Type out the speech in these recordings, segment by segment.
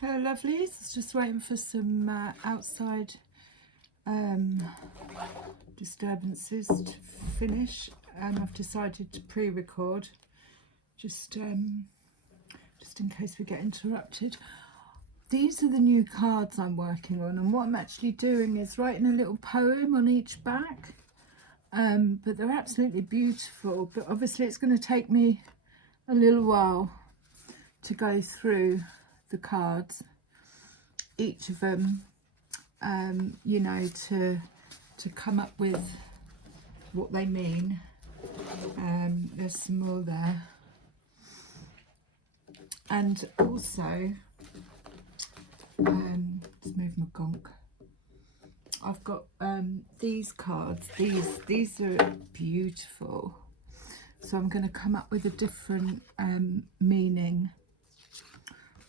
Hello lovelies, it's just waiting for some outside disturbances to finish, and I've decided to pre-record just in case we get interrupted. These are the new cards I'm working on, and what I'm actually doing is writing a little poem on each back, but they're absolutely beautiful, but obviously it's going to take me a little while to go through the cards, each of them, you know, to come up with what they mean. There's some more there, and also let's move my gonk. I've got these cards. These are beautiful, so I'm going to come up with a different meaning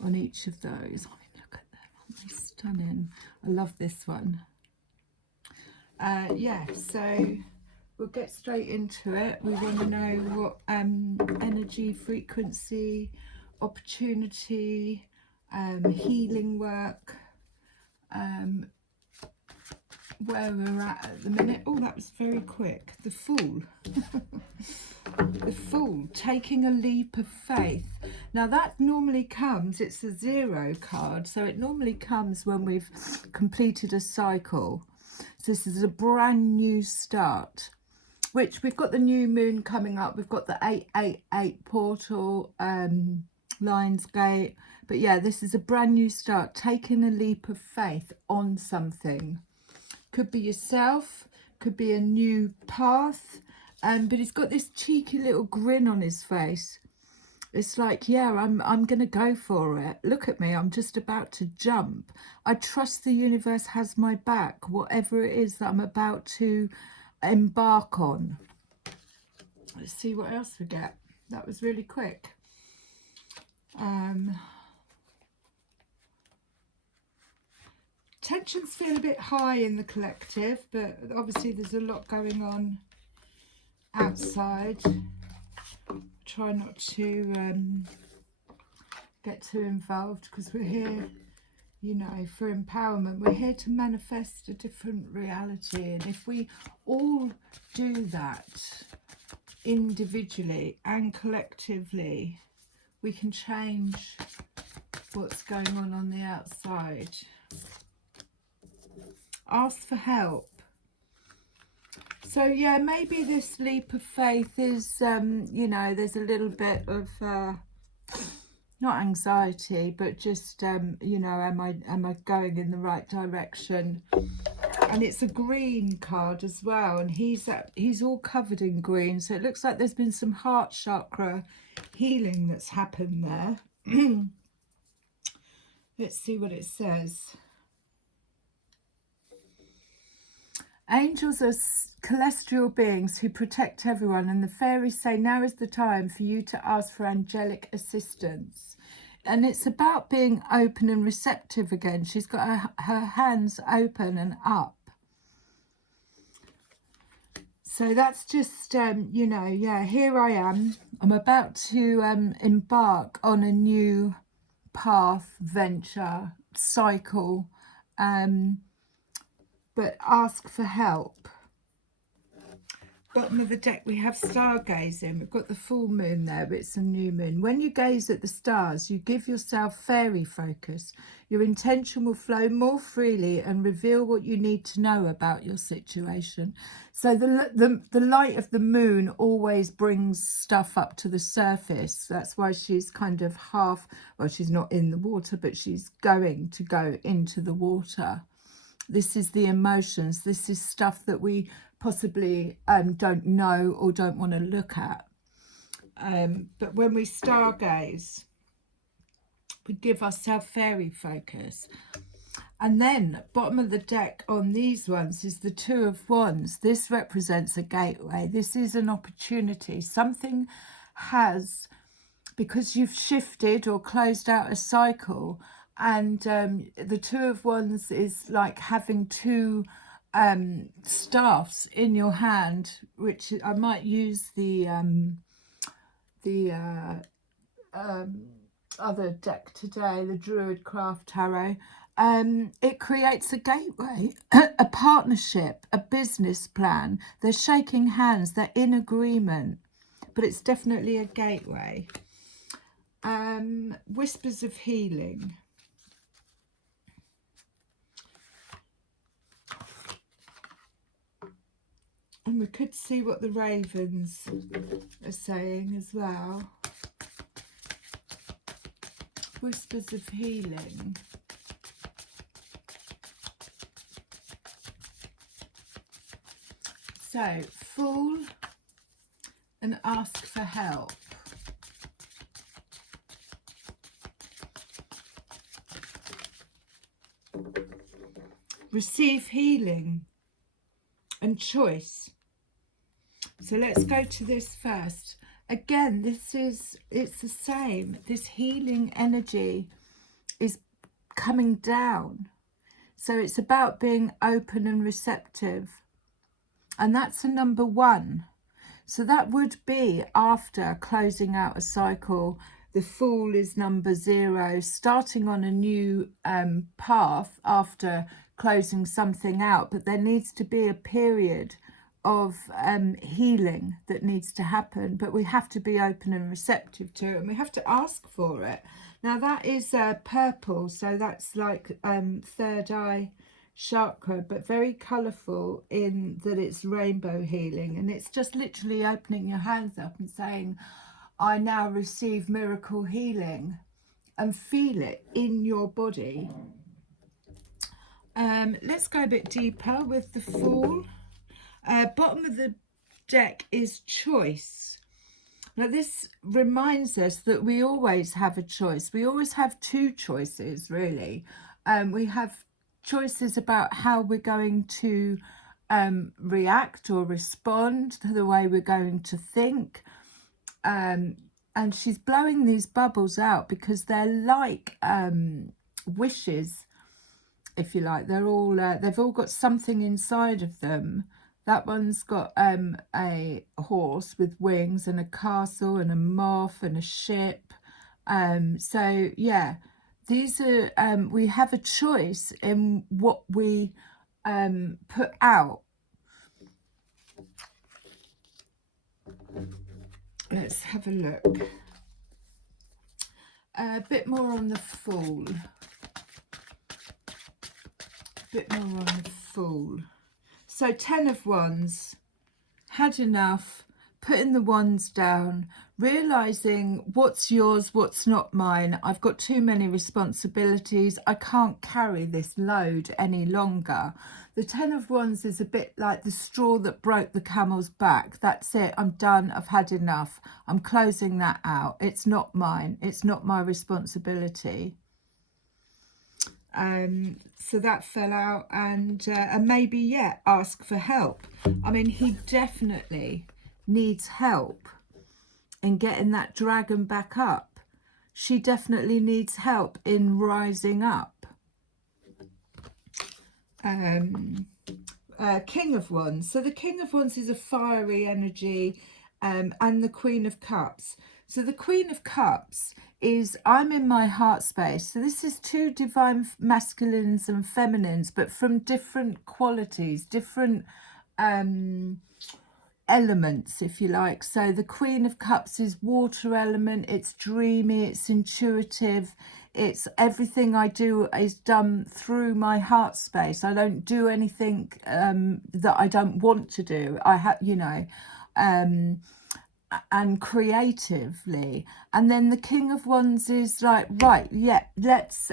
on each of those. I mean, look at them, aren't they stunning? I love this one. Yeah, so we'll get straight into it. We want to know what energy, frequency, opportunity, healing work, where we're at the minute. Oh, that was very quick. The Fool. The Fool, taking a leap of faith. Now that normally comes, it's a 0 card, so it normally comes when we've completed a cycle. So this is a brand new start, which we've got the new moon coming up. We've got the 888 portal, Lion's Gate. But yeah, this is a brand new start, taking a leap of faith on something. Could be yourself, could be a new path, but he's got this cheeky little grin on his face. It's like, yeah, I'm going to go for it. Look at me, I'm just about to jump. I trust the universe has my back, whatever it is that I'm about to embark on. Let's see what else we get. That was really quick. Tensions feel a bit high in the collective, but obviously there's a lot going on outside. Try not to get too involved, because we're here, you know, for empowerment. We're here to manifest a different reality, and if we all do that individually and collectively, we can change what's going on the outside. Ask for help. So yeah, maybe this leap of faith is, you know, there's a little bit of not anxiety, but just you know, am I going in the right direction? And it's a green card as well, and he's all covered in green, so it looks like there's been some heart chakra healing that's happened there. Let's see what it says. Angels are celestial beings who protect everyone, and the fairies say now is the time for you to ask for angelic assistance. And it's about being open and receptive again. She's got her hands open and up. So that's just, you know, yeah, here I am. I'm about to embark on a new path, venture, cycle, but ask for help. Bottom of the deck, we have stargazing. We've got the full moon there, but it's a new moon. When you gaze at the stars, you give yourself fairy focus. Your intention will flow more freely and reveal what you need to know about your situation. So the light of the moon always brings stuff up to the surface. That's why she's kind of half, well, she's not in the water, but she's going to go into the water. This is the emotions. This is stuff that we possibly don't know or don't want to look at. But when we stargaze, we give ourselves fairy focus. And then bottom of the deck on these ones is the Two of Wands. This represents a gateway. This is an opportunity. Something has, because you've shifted or closed out a cycle, and the Two of Wands is like having two staffs in your hand, which I might use the other deck today, the Druid Craft Tarot. It creates a gateway, a partnership, a business plan. They're shaking hands, they're in agreement, but it's definitely a gateway. Whispers of healing. And we could see what the ravens are saying as well. Whispers of healing. So, fall and ask for help. Receive healing and choice. So let's go to this first. Again, it's the same. This healing energy is coming down. So it's about being open and receptive. And that's a number 1. So that would be after closing out a cycle. The Fool is number 0, starting on a new path after closing something out. But there needs to be a period of healing that needs to happen. But we have to be open and receptive to it, and we have to ask for it. Now that is purple, so that's like third eye chakra, but very colourful in that it's rainbow healing, and it's just literally opening your hands up and saying, I now receive miracle healing, and feel it in your body. Let's go a bit deeper with the Fool. Bottom of the deck is choice. Now this reminds us that we always have a choice. We always have 2 choices, really. We have choices about how we're going to react or respond to the way we're going to think. And she's blowing these bubbles out because they're like wishes, if you like. They're all they've all got something inside of them. That one's got a horse with wings and a castle and a moth and a ship. So yeah, these are we have a choice in what we put out. Let's have a look. A bit more on the Fool. Bit more on the Fool. So 10 of Wands, had enough, putting the wands down, realising what's yours, what's not mine. I've got too many responsibilities. I can't carry this load any longer. The 10 of Wands is a bit like the straw that broke the camel's back. That's it. I'm done. I've had enough. I'm closing that out. It's not mine. It's not my responsibility. So that fell out, and maybe, yeah, ask for help. I mean, he definitely needs help in getting that dragon back up. She definitely needs help in rising up. King of Wands. So the King of Wands is a fiery energy, and the Queen of Cups. So the Queen of Cups is, I'm in my heart space. So this is 2 divine masculines and feminines, but from different qualities, different elements, if you like. So the Queen of Cups is water element. It's dreamy, it's intuitive, it's everything I do is done through my heart space. I don't do anything that I don't want to do. I have, you know, and creatively. And then the King of Wands is like, right, yeah, let's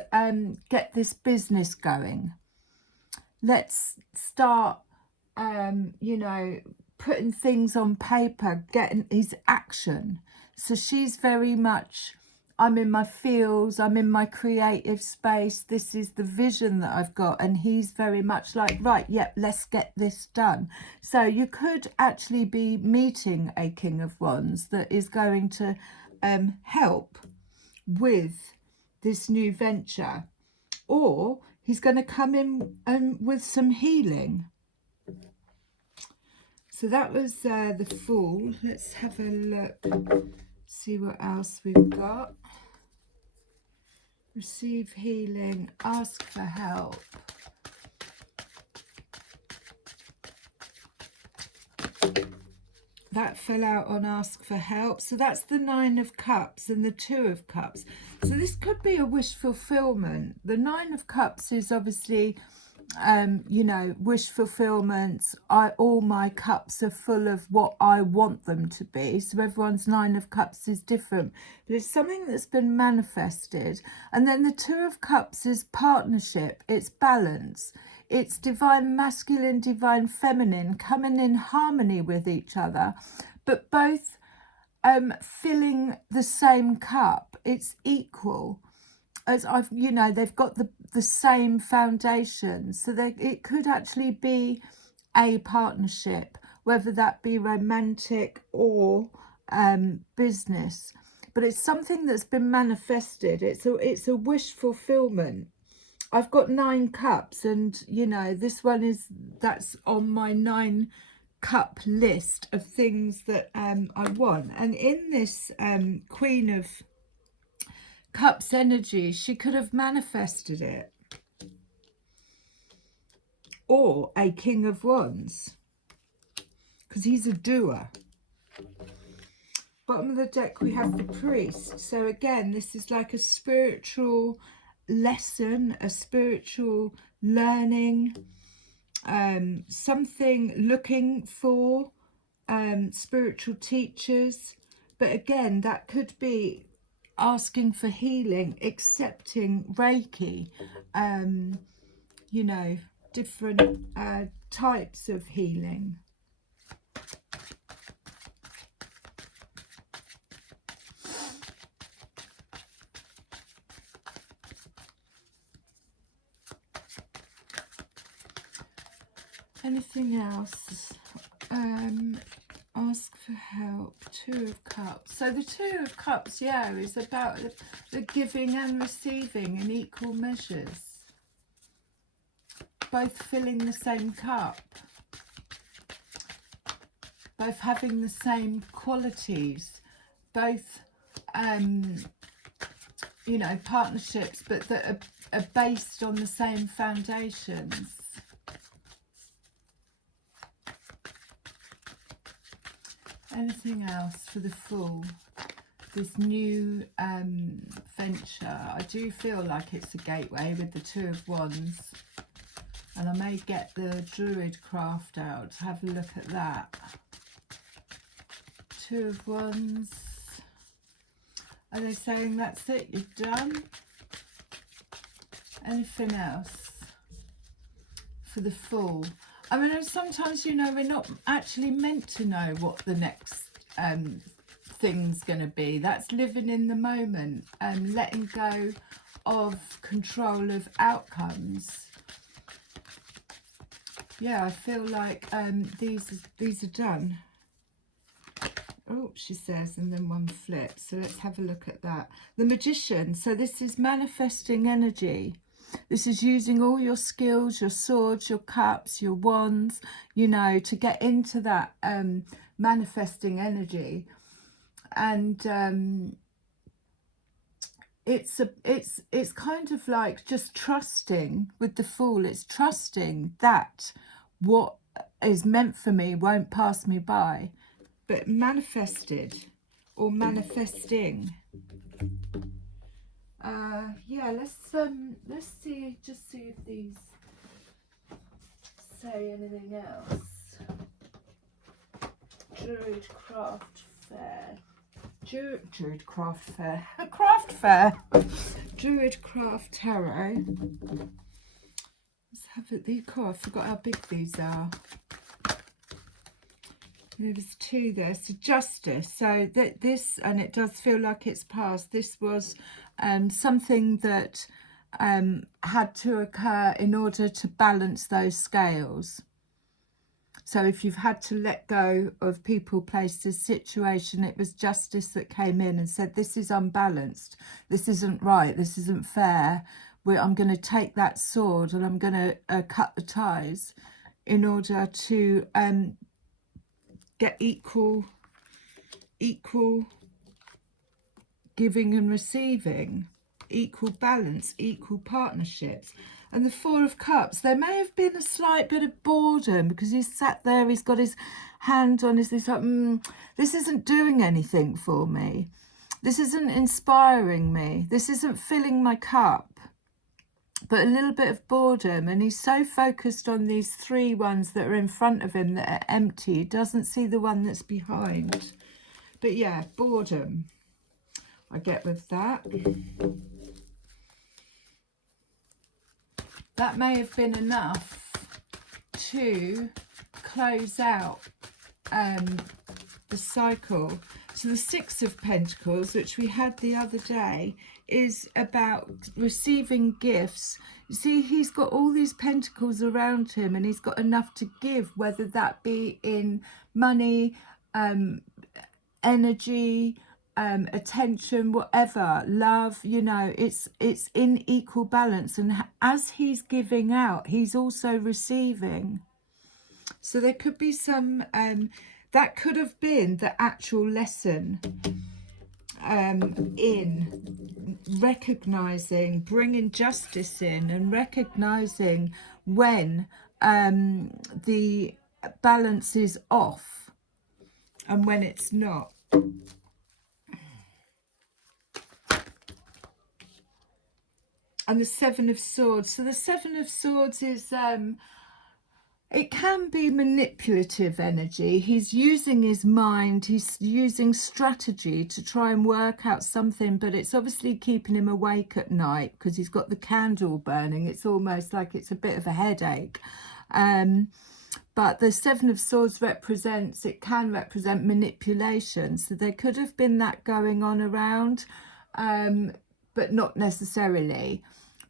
get this business going. Let's start you know, putting things on paper, getting his action. So she's very much, I'm in my fields, I'm in my creative space, this is the vision that I've got. And he's very much like, right, yep, let's get this done. So you could actually be meeting a King of Wands that is going to help with this new venture, or he's going to come in with some healing. So that was the Fool. Let's have a look, see what else we've got. receive healing, ask for help. That fell out on ask for help. So that's the 9 of Cups and the 2 of Cups. So this could be a wish fulfillment. The 9 of Cups is obviously, you know, wish fulfillment. All my cups are full of what I want them to be. So everyone's 9 of Cups is different. But it's something that's been manifested. And then the 2 of Cups is partnership. It's balance. It's divine masculine, divine feminine coming in harmony with each other, but both filling the same cup. It's equal. As I've, you know, they've got the same foundation. So it could actually be a partnership, whether that be romantic or business. But it's something that's been manifested. It's a wish fulfillment. I've got 9 cups, and you know, this one that's on my 9 cup list of things that I want. And in this Queen of Cups energy, she could have manifested it, or a King of Wands, because he's a doer. Bottom of the deck we have the Priest. So again, this is like a spiritual lesson, a spiritual learning, something looking for spiritual teachers. But again, that could be asking for healing, accepting Reiki, you know, different types of healing. Anything else? Ask for help. 2 of Cups. So the 2 of Cups, yeah, is about the giving and receiving in equal measures. Both filling the same cup. Both having the same qualities. Both, you know, partnerships, but that are based on the same foundations. Anything else for the Fool? This new venture. I do feel like it's a gateway with the 2 of Wands. And I may get the Druid craft out to have a look at that. 2 of Wands. Are they saying that's it, you're done? Anything else for the Fool? I mean, sometimes, you know, we're not actually meant to know what the next thing's going to be. That's living in the moment and letting go of control of outcomes. Yeah, I feel like these are done. Oh, she says, and then one flips. So let's have a look at that. The Magician. So this is manifesting energy. This is using all your skills, your swords, your cups, your wands, you know, to get into that manifesting energy. And it's kind of like just trusting with the Fool. It's trusting that what is meant for me won't pass me by. But manifested or manifesting. Yeah, let's see, just see if these say anything else. Druid craft fair. Druid craft fair. A craft fair. Druid craft tarot. Let's have it. Oh, I forgot how big these are. There's 2 there. So Justice. So this, and it does feel like it's past. This was something that had to occur in order to balance those scales. So if you've had to let go of people, places, situation, it was Justice that came in and said, this is unbalanced. This isn't right. This isn't fair. I'm going to take that sword and I'm going to cut the ties in order to get equal giving and receiving. equal balance, equal partnerships. And the Four of Cups, there may have been a slight bit of boredom because he's sat there, he's got his hand on his, he's like, this isn't doing anything for me. This isn't inspiring me. This isn't filling my cup. But a little bit of boredom, and he's so focused on these three ones that are in front of him that are empty, he doesn't see the one that's behind. But yeah, boredom, I get with that. That may have been enough to close out the cycle. So the Six of Pentacles, which we had the other day, is about receiving gifts. You see, he's got all these pentacles around him and he's got enough to give, whether that be in money, energy, attention, whatever, love, you know, it's in equal balance. And as he's giving out, he's also receiving. So there could be some, that could have been the actual lesson in recognizing, bringing justice in and recognizing when the balance is off and when it's not. And the Seven of Swords. So the Seven of Swords is, it can be manipulative energy. He's using his mind, he's using strategy to try and work out something, but it's obviously keeping him awake at night because he's got the candle burning. It's almost like it's a bit of a headache. But the Seven of Swords represents, it can represent manipulation. So there could have been that going on around, but not necessarily.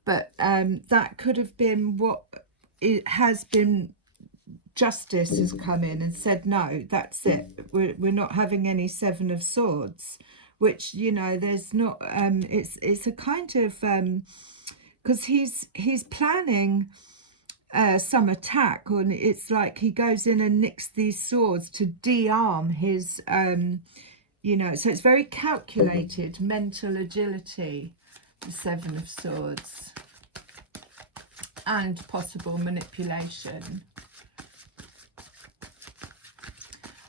But that could have been what it has been. Justice has come in and said, no, that's it. We're not having any Seven of Swords, which, you know, there's not, it's a kind of, because he's planning some attack, and it's like he goes in and nicks these swords to de-arm his, you know, so it's very calculated mental agility, the Seven of Swords, and possible manipulation.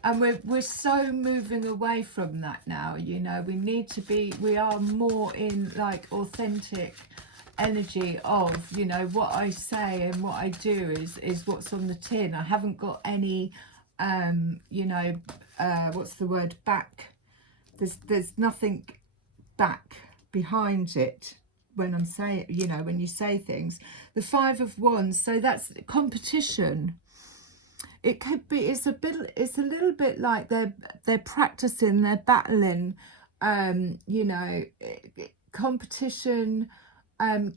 And we're so moving away from that now, you know. We need to be, we are more in like authentic energy of, you know, what I say and what I do is what's on the tin. I haven't got any, you know, what's the word, back. There's nothing back behind it when I'm saying, you know, when you say things. The Five of Wands, so that's competition. It could be, it's a little bit like they're practicing, they're battling, you know, competition,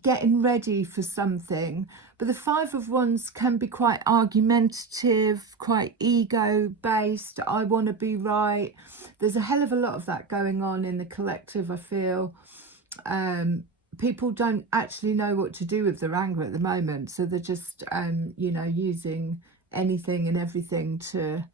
getting ready for something. But the Five of Wands can be quite argumentative, quite ego based. I want to be right. There's a hell of a lot of that going on in the collective, I feel. People don't actually know what to do with their anger at the moment, so they're just you know, using anything and everything to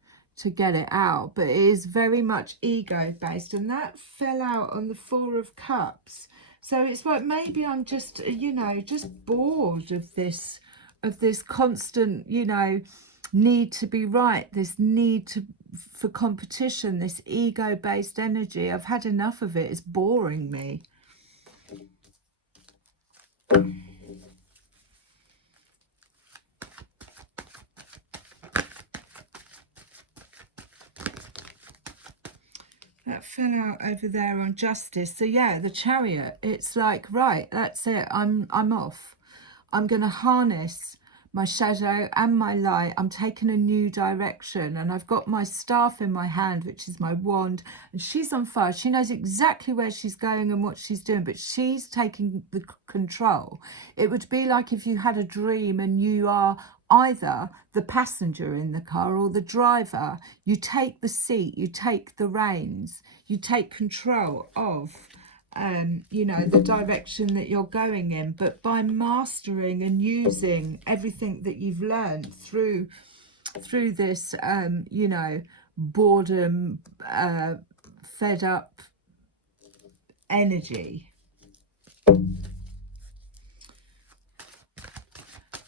get it out. But it is very much ego based, and that fell out on the Four of Cups. So it's like, maybe I'm just, you know, just bored of this constant, you know, need to be right, this need for competition, this ego based energy. I've had enough of it. It's boring me. That fell out over there on Justice. So yeah, the Chariot, it's like, right, that's it, I'm off. I'm going to harness my shadow and my light. I'm taking a new direction, and I've got my staff in my hand, which is my wand, and she's on fire. She knows exactly where she's going and what she's doing, but she's taking the control. It would be like if you had a dream and you are either the passenger in the car or the driver. You take the seat, you take the reins, you take control of you know, the direction that you're going in. But by mastering and using everything that you've learned through this you know, boredom, fed up energy,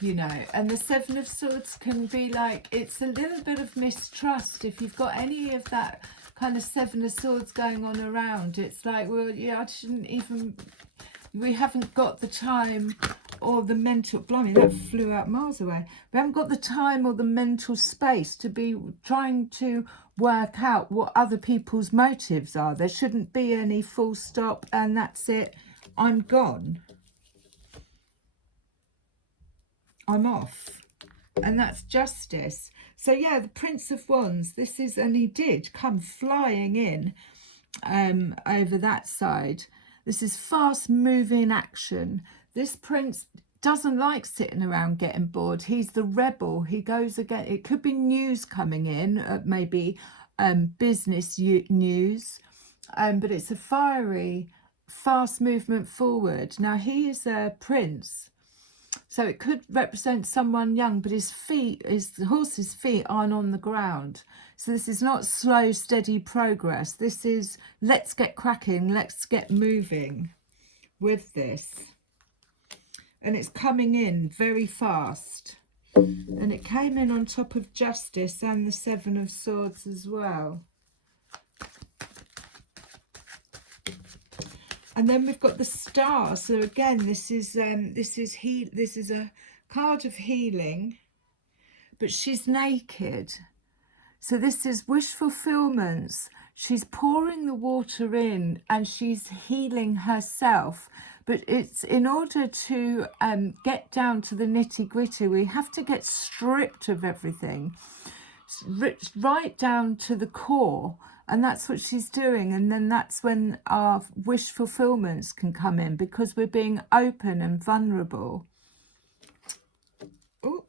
You know, and the Seven of Swords can be like, it's a little bit of mistrust. If you've got any of that kind of Seven of Swords going on around, it's like, well, yeah, I shouldn't even, we haven't got the time or the mental, blimey, that flew out miles away. We haven't got the time or the mental space to be trying to work out what other people's motives are. There shouldn't be any full stop and that's it, I'm gone, I'm off. And that's justice. So yeah, the Prince of Wands, this is, and he did come flying in over that side. This is fast moving action. This prince doesn't like sitting around getting bored. He's the rebel. He goes again. It could be news coming in, maybe business news, but it's a fiery, fast movement forward. Now he is a prince, so it could represent someone young, but his feet, the horse's feet aren't on the ground. So this is not slow, steady progress. This is, let's get cracking, let's get moving with this. And it's coming in very fast. And it came in on top of Justice and the Seven of Swords as well. And then we've got the Star. So again, this is a card of healing, but she's naked. So this is wish fulfillments. She's pouring the water in and she's healing herself. But it's in order to get down to the nitty gritty, we have to get stripped of everything, right down to the core. And that's what she's doing. And then that's when our wish fulfillments can come in, because we're being open and vulnerable. Oh,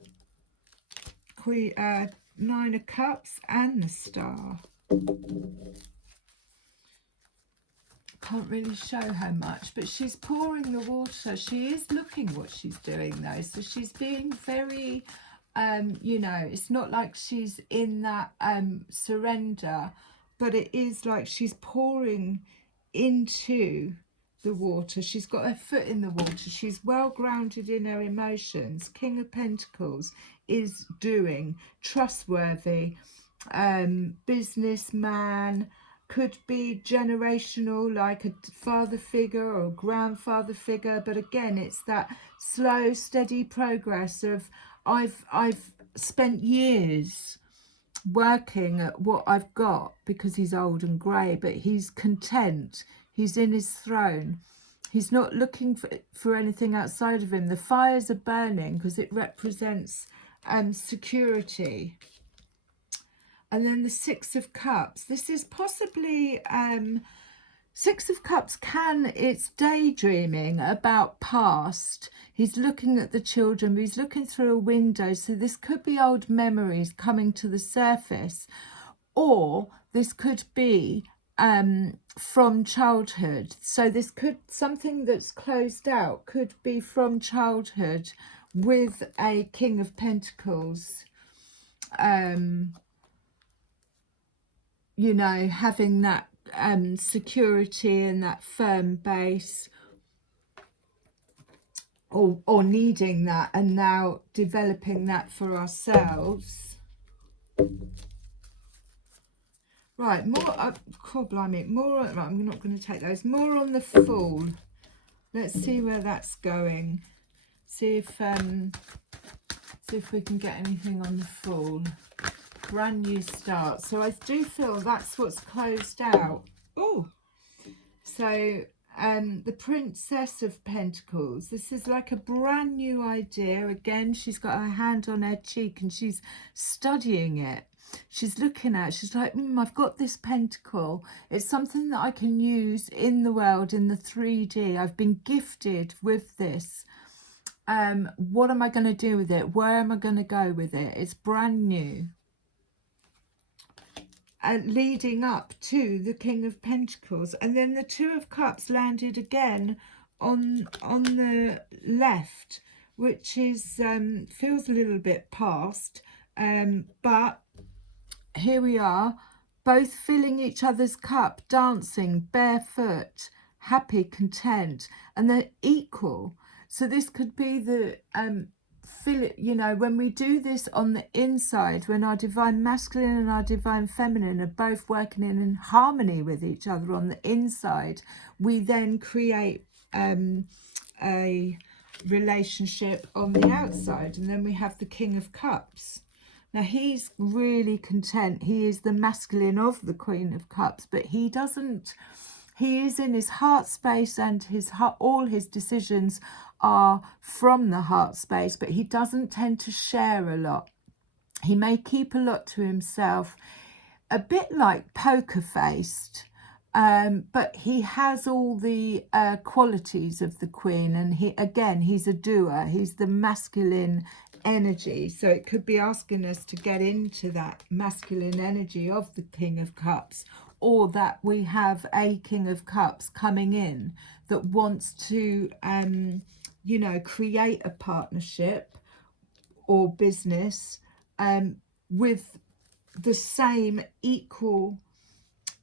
Nine of Cups and the Star. Can't really show how much, but she's pouring the water. She is looking what she's doing though. So she's being very, you know, it's not like she's in that surrender, but it is like she's pouring into the water. She's got her foot in the water. She's well grounded in her emotions. King of Pentacles is doing, trustworthy, businessman, could be generational, like a father figure or a grandfather figure. But again, it's that slow, steady progress of I've spent years working at what I've got, because he's old and grey, but he's content. He's in his throne. He's not looking for anything outside of him. The fires are burning because it represents security. And then the Six of Cups. This is possibly Six of Cups it's daydreaming about past. He's looking at the children, but he's looking through a window. So this could be old memories coming to the surface, or this could be from childhood. So this could, something that's closed out could be from childhood with a King of Pentacles. You know, having that security and that firm base, or needing that, and now developing that for ourselves. Right, more, God blimey, more, right, I'm not going to take those. More on the Fool. Let's see where that's going. See if we can get anything on the Fool. Brand new start. So I do feel that's what's closed out. Oh, so the Princess of Pentacles. This is like a brand new idea. Again, she's got her hand on her cheek and she's studying it. She's looking at it. She's like, I've got this pentacle. It's something that I can use in the world, in the 3D. I've been gifted with this. What am I going to do with it? Where am I going to go with it? It's brand new. Leading up to the King of Pentacles. And then the Two of Cups landed again on the left, which is feels a little bit past, but here we are, both filling each other's cup, dancing barefoot, happy, content, and they're equal. So this could be the you know, when we do this on the inside, when our divine masculine and our divine feminine are both working in harmony with each other on the inside, we then create a relationship on the outside. And then we have the King of Cups. Now he's really content. He is the masculine of the Queen of Cups, but he is in his heart space, and all his decisions are from the heart space, but he doesn't tend to share a lot. He may keep a lot to himself, a bit like poker faced, but he has all the qualities of the Queen, and he's a doer. He's the masculine energy, so it could be asking us to get into that masculine energy of the King of Cups, or that we have a King of Cups coming in that wants to you know, create a partnership or business with the same equal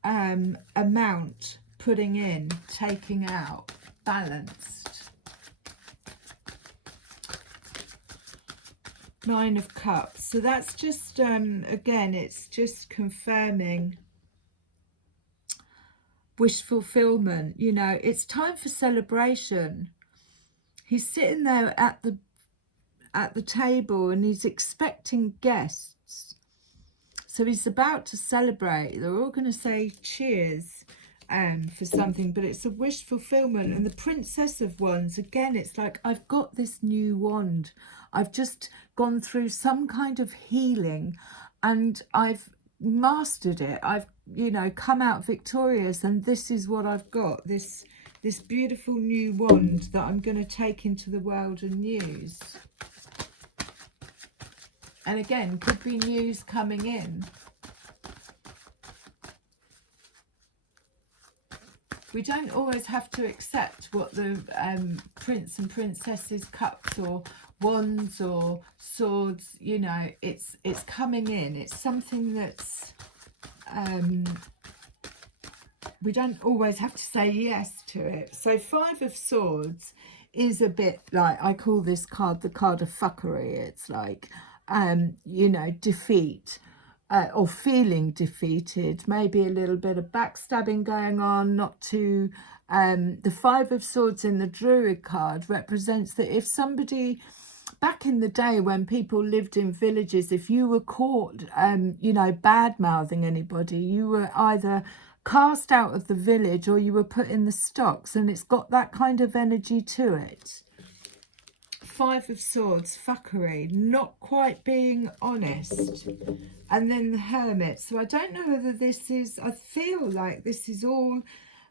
amount, putting in, taking out, balanced. Nine of Cups. So that's just again, it's just confirming wish fulfillment. You know, it's time for celebration. He's sitting there at the table, and he's expecting guests. So he's about to celebrate. They're all going to say cheers for something, but it's a wish fulfillment. And the Princess of Wands, again, it's like, I've got this new wand. I've just gone through some kind of healing, and I've mastered it. I've, you know, come out victorious, and this is what I've got. This beautiful new wand that I'm going to take into the world and use. And again, could be news coming in. We don't always have to accept what the Prince and Princess's cups or wands or swords, you know, it's coming in. It's something that's we don't always have to say yes to it. So Five of Swords is a bit like, I call this card the card of fuckery. It's like, you know, defeat or feeling defeated, maybe a little bit of backstabbing going on, not to... the Five of Swords in the Druid card represents that if somebody... Back in the day when people lived in villages, if you were caught, you know, bad-mouthing anybody, you were either cast out of the village or you were put in the stocks, and it's got that kind of energy to it. Five of Swords, fuckery, not quite being honest. And then the Hermit. So I don't know whether this is, I feel like this is all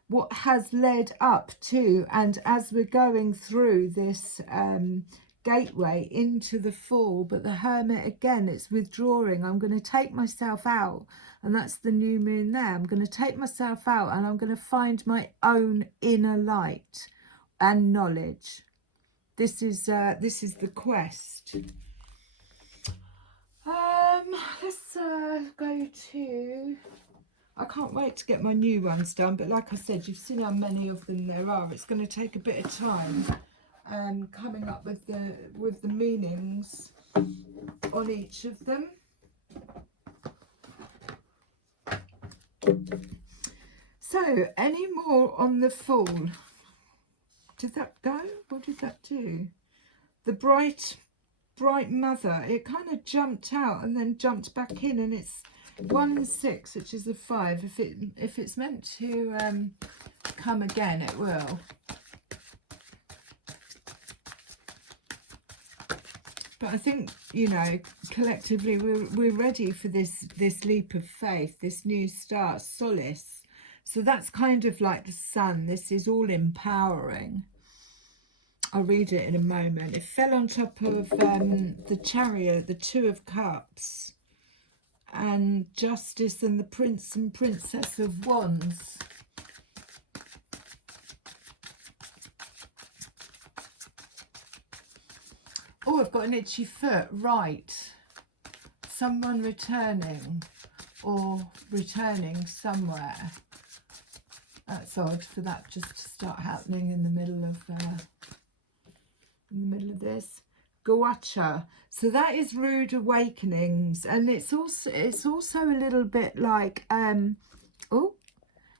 what has led up to, and as we're going through this gateway into the fall. But the Hermit, again, it's withdrawing. I'm going to take myself out, and that's the new moon there. I'm going to take myself out, and I'm going to find my own inner light and knowledge. This is the quest. Let's go to... I can't wait to get my new ones done, but like I said, you've seen how many of them there are. It's going to take a bit of time coming up with the meanings on each of them. So, any more on the Fool? Did that go? What did that do? The bright mother. It kind of jumped out and then jumped back in, and it's 1 and 6, which is the 5. If it's meant to come again, it will. But I think, you know, collectively we're ready for this leap of faith, this new start, solace. So that's kind of like the sun. This is all empowering. I'll read it in a moment. It fell on top of the Chariot, the Two of Cups, and Justice, and the Prince and Princess of Wands. Oh, I've got an itchy foot. Right. Someone returning, or returning somewhere. That's odd for that just to start happening in the middle of this. Guacha. So that is rude awakenings, and it's also a little bit like oh,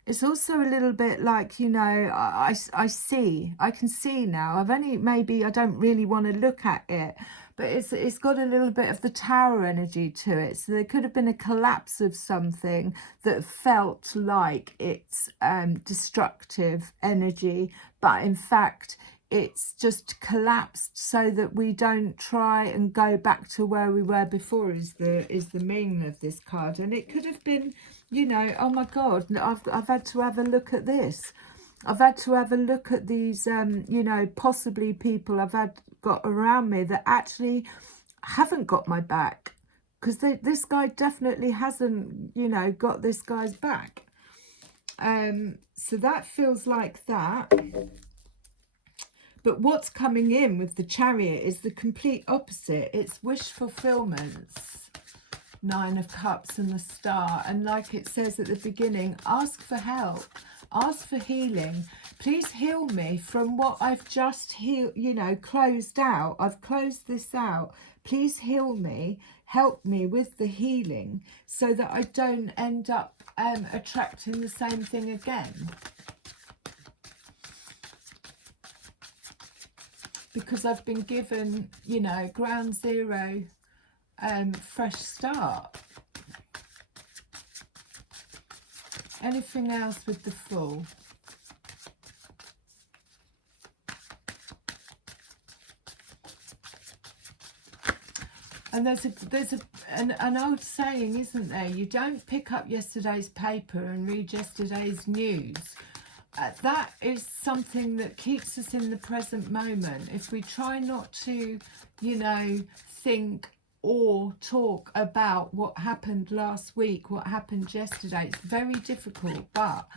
it's also a little bit like, you know, I can see now. I've only, maybe I don't really want to look at it, but it's got a little bit of the tower energy to it. So there could have been a collapse of something that felt like it's destructive energy, but in fact it's just collapsed so that we don't try and go back to where we were before, is the meaning of this card. And it could have been, you know, oh my God, I've had to have a look at this. I've had to have a look at these, you know, possibly people I've got around me that actually haven't got my back, because this guy definitely hasn't, you know, got this guy's back. So that feels like that. But what's coming in with the Chariot is the complete opposite. It's wish fulfillments. 9 of Cups and the Star. And like it says at the beginning, ask for help. Ask for healing. Please heal me from what I've just closed out. I've closed this out. Please heal me. Help me with the healing so that I don't end up attracting the same thing again. Because I've been given, you know, ground zero, fresh start. Anything else with the Fool? And there's an old saying, isn't there? You don't pick up yesterday's paper and read yesterday's news. That is something that keeps us in the present moment. If we try not to, you know, think or talk about what happened last week, what happened yesterday, it's very difficult. But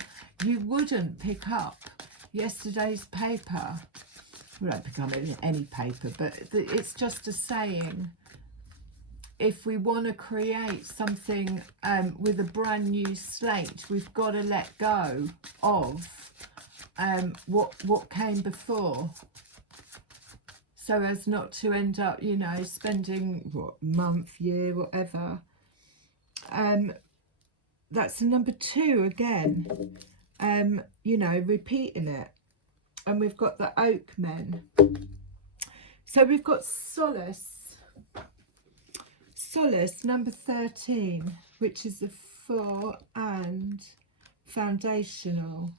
you wouldn't pick up yesterday's paper. We don't pick up any paper, but it's just a saying. If we want to create something with a brand new slate, we've got to let go of what came before, so as not to end up, you know, spending month, year, whatever. That's a number 2 again, you know, repeating it. And we've got the Oak Men. So we've got Solace, number 13, which is a 4, and foundational.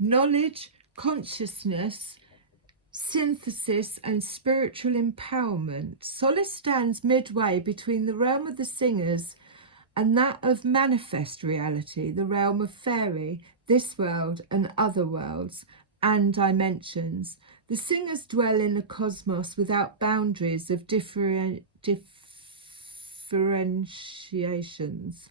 Knowledge, consciousness, synthesis and spiritual empowerment. Solace stands midway between the realm of the singers and that of manifest reality, the realm of fairy, this world and other worlds and dimensions. The singers dwell in a cosmos without boundaries of differentiations.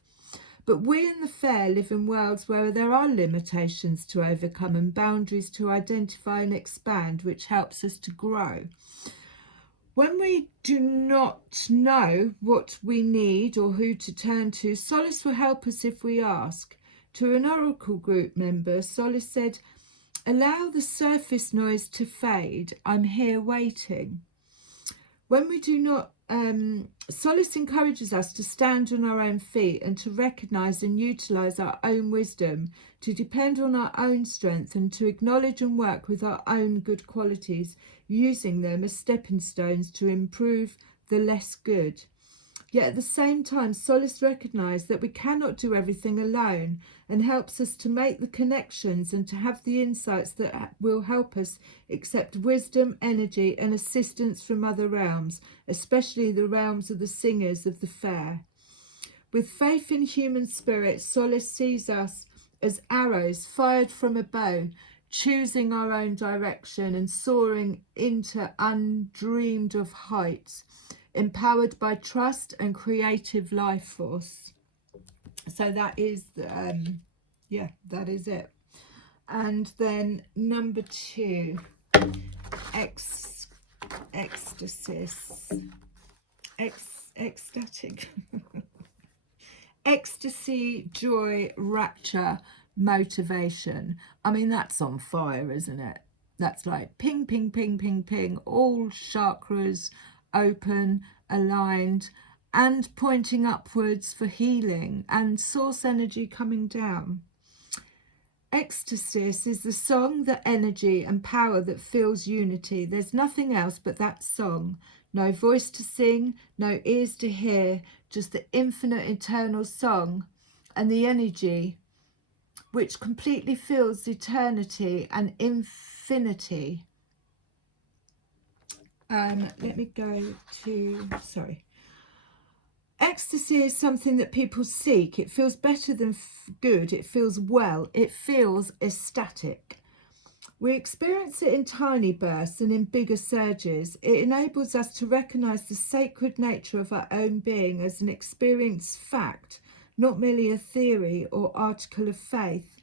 But we in the fair live in worlds where there are limitations to overcome and boundaries to identify and expand, which helps us to grow. When we do not know what we need or who to turn to, Solace will help us if we ask. To an Oracle group member, Solace said, "Allow the surface noise to fade. I'm here waiting." When we do not, Solace encourages us to stand on our own feet and to recognise and utilise our own wisdom, to depend on our own strength and to acknowledge and work with our own good qualities, using them as stepping stones to improve the less good. Yet at the same time, Solace recognises that we cannot do everything alone and helps us to make the connections and to have the insights that will help us accept wisdom, energy and assistance from other realms, especially the realms of the singers of the fair. With faith in human spirit, Solace sees us as arrows fired from a bow, choosing our own direction and soaring into undreamed of heights, empowered by trust and creative life force. So that is yeah, that is it. And then number 2, ecstatic ecstasy, joy, rapture, motivation. I mean, that's on fire, isn't it? That's like ping, ping, ping, ping, ping, all chakras open, aligned, and pointing upwards for healing, and source energy coming down. Ecstasy is the song, the energy and power that feels unity. There's nothing else but that song. No voice to sing, no ears to hear, just the infinite eternal song and the energy which completely fills eternity and infinity. Let me go to, sorry. Ecstasy is something that people seek. It feels better than good. It feels well. It feels ecstatic. We experience it in tiny bursts and in bigger surges. It enables us to recognise the sacred nature of our own being as an experienced fact, not merely a theory or article of faith.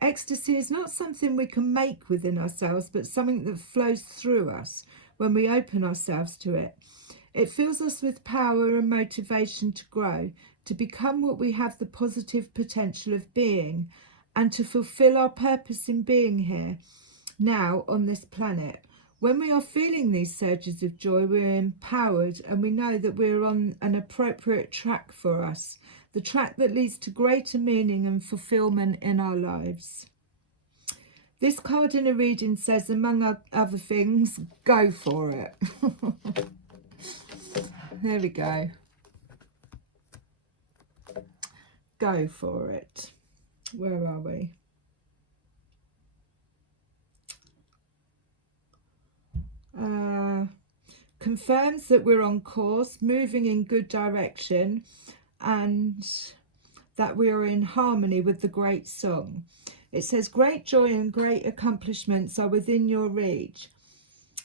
Ecstasy is not something we can make within ourselves, but something that flows through us when we open ourselves to it. It fills us with power and motivation to grow, to become what we have the positive potential of being, and to fulfill our purpose in being here, now on this planet. When we are feeling these surges of joy, we're empowered and we know that we're on an appropriate track for us, the track that leads to greater meaning and fulfillment in our lives. This card in a reading says, among other things, go for it. There we go. Go for it. Where are we? Confirms that we're on course, moving in good direction, and that we are in harmony with the great song. It says, great joy and great accomplishments are within your reach.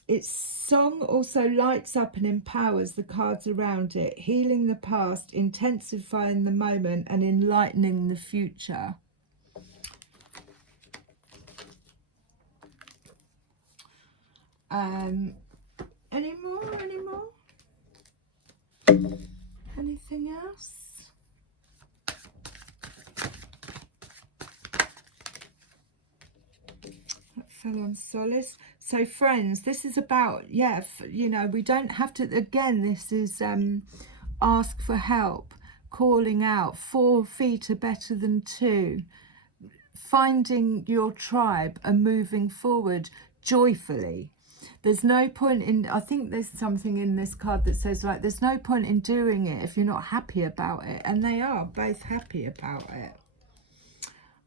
Its song also lights up and empowers the cards around it, healing the past, intensifying the moment, and enlightening the future. Any more? Anything else? That fell on solace. So friends, this is about, you know, we don't have to, again, this is ask for help, calling out. 4 feet are better than 2. Finding your tribe and moving forward joyfully. There's no point in, I think there's something in this card that says, like, there's no point in doing it if you're not happy about it. And they are both happy about it.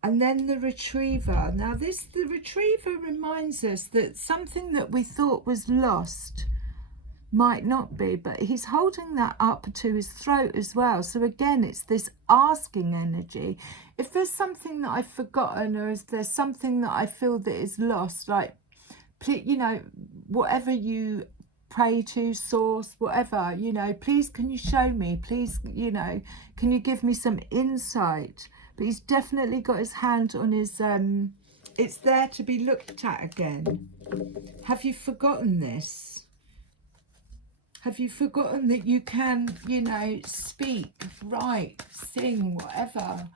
And then the retriever. Now the retriever reminds us that something that we thought was lost might not be, but he's holding that up to his throat as well. So again, it's this asking energy. If there's something that I've forgotten, or if there's something that I feel that is lost, like, please, you know, whatever you pray to, source, whatever, you know, please can you show me, please, you know, can you give me some insight? But he's definitely got his hand on his it's there to be looked at again. Have you forgotten this? Have you forgotten that you can, you know, speak, write, sing, whatever?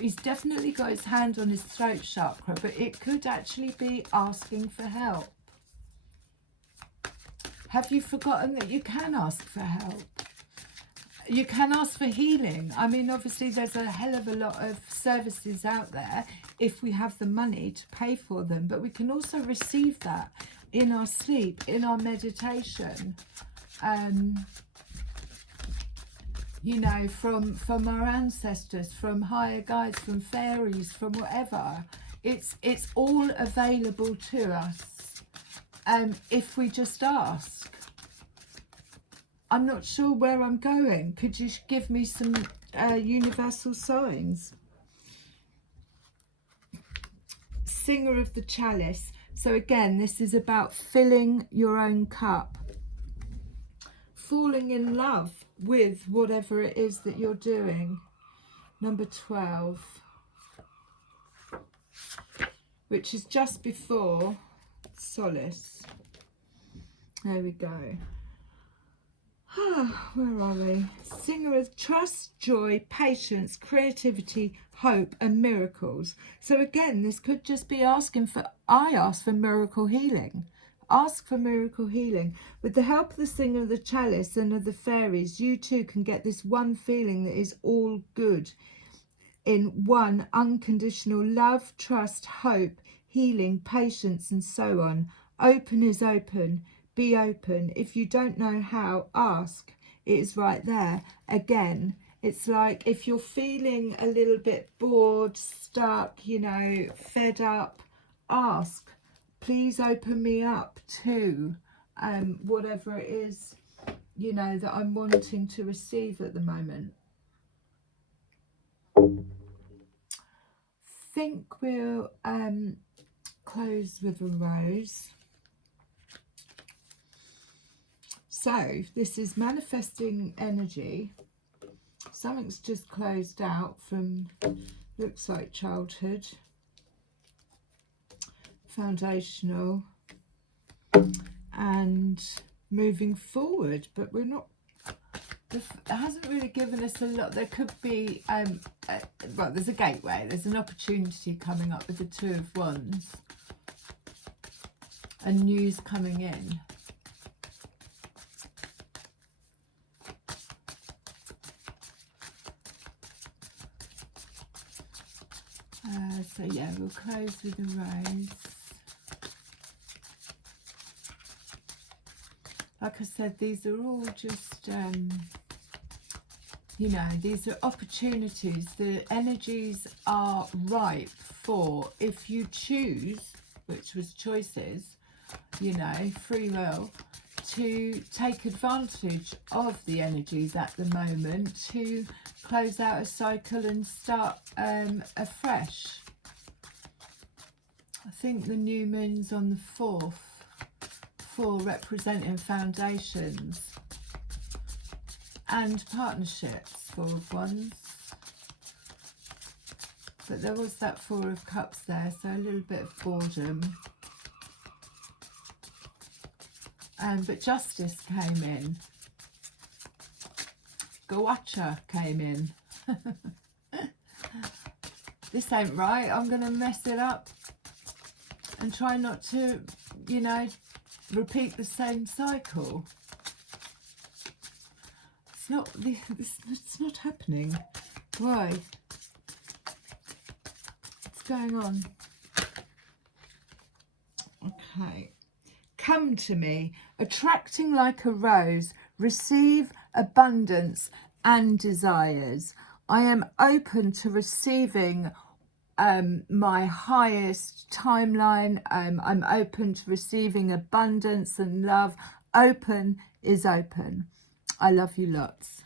He's definitely got his hand on his throat chakra, but it could actually be asking for help. Have you forgotten that you can ask for help? You can ask for healing. I mean, obviously there's a hell of a lot of services out there if we have the money to pay for them, but we can also receive that in our sleep, in our meditation. You know, from our ancestors, from higher guides, from fairies, from whatever. It's all available to us if we just ask. I'm not sure where I'm going. Could you give me some universal signs? Singer of the Chalice. So again, this is about filling your own cup. Falling in love with whatever it is that you're doing. Number 12, which is just before solace. There we go. Where are we? Singer of trust, joy, patience, creativity, hope, and miracles. So again, this could just be asking for, I ask for miracle healing. Ask for miracle healing. With the help of the singer of the chalice and of the fairies, you too can get this one feeling that is all good in one: unconditional love, trust, hope, healing, patience, and so on. Open is open. Be open. If you don't know how, ask. It is right there. Again, it's like if you're feeling a little bit bored, stuck, you know, fed up, ask. Please open me up to whatever it is, you know, that I'm wanting to receive at the moment. Think we'll close with a rose. So this is manifesting energy. Something's just closed out from, looks like childhood, foundational, and moving forward, but we're not, it hasn't really given us a lot. There could be well, there's a gateway, there's an opportunity coming up with the Two of Wands and news coming in. So yeah, we'll close with a rose. Like I said, these are all just you know, these are opportunities. The energies are ripe for, if you choose, which was choices, you know, free will, to take advantage of the energies at the moment to close out a cycle and start afresh. I think the new moon's on the 4th, 4 representing foundations and partnerships, 4 of Wands. But there was that 4 of Cups there, so a little bit of boredom. But justice came in. Gawacha came in. This ain't right. I'm going to mess it up and try not to, you know, repeat the same cycle. It's not happening. Why? What's going on? Okay. Come to me, attracting like a rose, receive abundance and desires. I am open to receiving my highest timeline. I'm open to receiving abundance and love. Open is open. I love you lots.